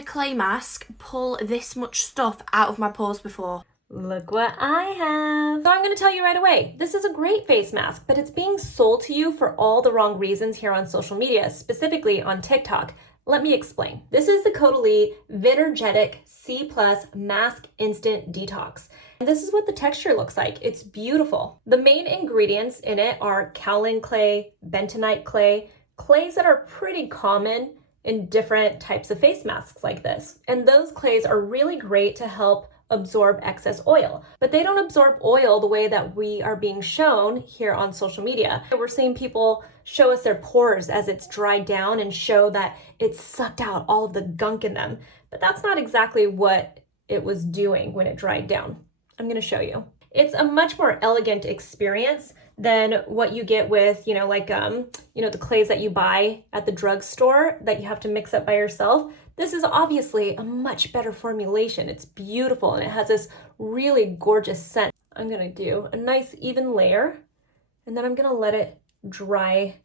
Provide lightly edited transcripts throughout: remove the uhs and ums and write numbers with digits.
a clay mask pull this much stuff out of my pores before. Look what I have. So I'm going to tell you right away, this is a great face mask, but it's being sold to you for all the wrong reasons here on social media, specifically on TikTok. Let me explain. This is the Caudalie Vinergetic C+ Mask Instant Detox. And this is what the texture looks like. It's beautiful. The main ingredients in it are kaolin clay, bentonite clay, clays that are pretty common in different types of face masks like this. And those clays are really great to help absorb excess oil, but they don't absorb oil the way that we are being shown here on social media. We're seeing people show us their pores as it's dried down and show that it's sucked out all of the gunk in them, but that's not exactly what it was doing when it dried down. I'm going to show you. It's a much more elegant experience than what you get with, the clays that you buy at the drugstore that you have to mix up by yourself. This is obviously a much better formulation. It's beautiful and it has this really gorgeous scent. I'm gonna do a nice even layer and then I'm gonna let it dry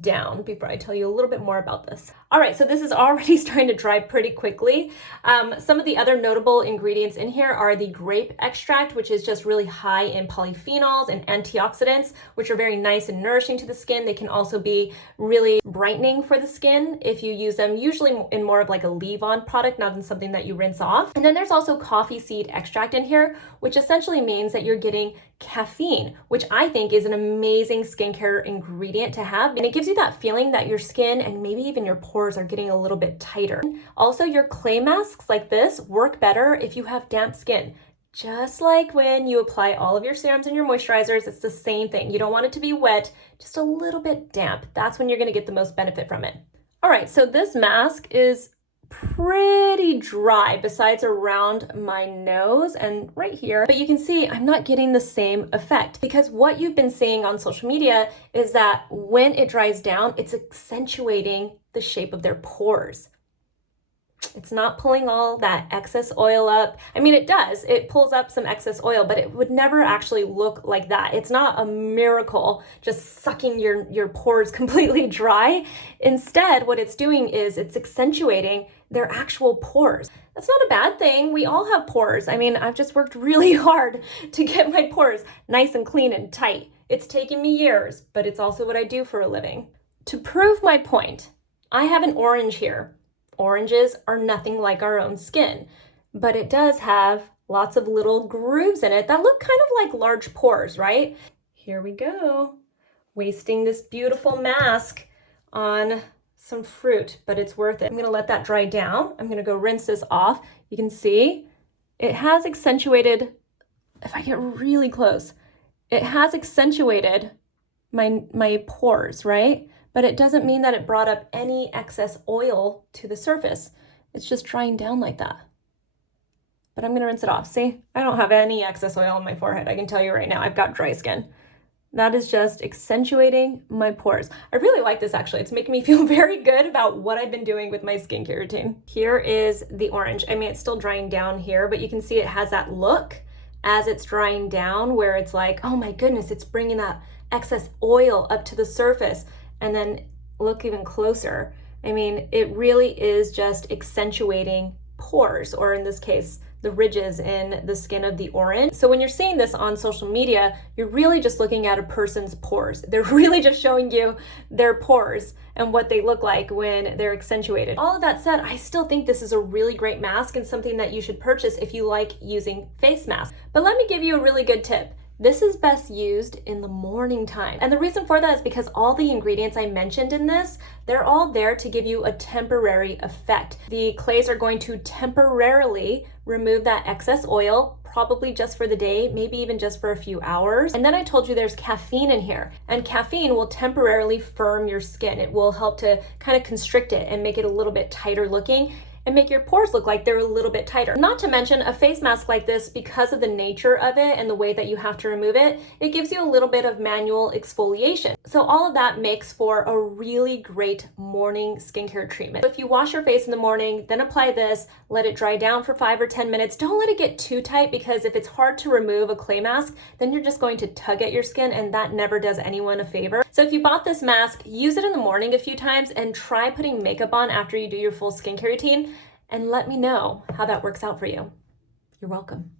down before I tell you a little bit more about this. All right, so this is already starting to dry pretty quickly. Some of the other notable ingredients in here are the grape extract, which is just really high in polyphenols and antioxidants, which are very nice and nourishing to the skin. They can also be really brightening for the skin if you use them, usually in more of like a leave-on product, not in something that you rinse off. And then there's also coffee seed extract in here, which essentially means that you're getting caffeine, which I think is an amazing skincare ingredient to have. And it gives you that feeling that your skin and maybe even your pores are getting a little bit tighter. Also, your clay masks like this work better if you have damp skin. Just like when you apply all of your serums and your moisturizers, it's the same thing. You don't want it to be wet, just a little bit damp. That's when you're going to get the most benefit from it. All right, so this mask is pretty dry besides around my nose and right here, but you can see I'm not getting the same effect because what you've been seeing on social media is that when it dries down, it's accentuating the shape of their pores. It's not pulling all that excess oil up. I mean, it does. It pulls up some excess oil, but it would never actually look like that. It's not a miracle just sucking your pores completely dry. Instead, what it's doing is it's accentuating their actual pores. That's not a bad thing. We all have pores. I mean, I've just worked really hard to get my pores nice and clean and tight. It's taken me years, but it's also what I do for a living. To prove my point, I have an orange here. Oranges are nothing like our own skin, but it does have lots of little grooves in it that look kind of like large pores, right? Here we go, wasting this beautiful mask on some fruit, but it's worth it. I'm gonna let that dry down. I'm gonna go rinse this off. You can see it has accentuated, if I get really close, it has accentuated my pores, right? But it doesn't mean that it brought up any excess oil to the surface. It's just drying down like that. But I'm gonna rinse it off. See, I don't have any excess oil on my forehead. I can tell you right now, I've got dry skin. That is just accentuating my pores. I really like this actually. It's making me feel very good about what I've been doing with my skincare routine. Here is the orange. I mean, it's still drying down here, but you can see it has that look as it's drying down where it's like, oh my goodness, it's bringing that excess oil up to the surface. And then look even closer. I mean, it really is just accentuating pores, or in this case, the ridges in the skin of the orange. So when you're seeing this on social media, you're really just looking at a person's pores. They're really just showing you their pores and what they look like when they're accentuated. All of that said, I still think this is a really great mask and something that you should purchase if you like using face masks. But let me give you a really good tip. This is best used in the morning time. And the reason for that is because all the ingredients I mentioned in this, they're all there to give you a temporary effect. The clays are going to temporarily remove that excess oil, probably just for the day, maybe even just for a few hours. And then I told you there's caffeine in here, and caffeine will temporarily firm your skin. It will help to kind of constrict it and make it a little bit tighter looking, and make your pores look like they're a little bit tighter. Not to mention a face mask like this, because of the nature of it and the way that you have to remove it, it gives you a little bit of manual exfoliation. So all of that makes for a really great morning skincare treatment. So if you wash your face in the morning, then apply this, let it dry down for 5 or 10 minutes. Don't let it get too tight, because if it's hard to remove a clay mask, then you're just going to tug at your skin, and that never does anyone a favor. So if you bought this mask, use it in the morning a few times and try putting makeup on after you do your full skincare routine. and let me know how that works out for you. You're welcome.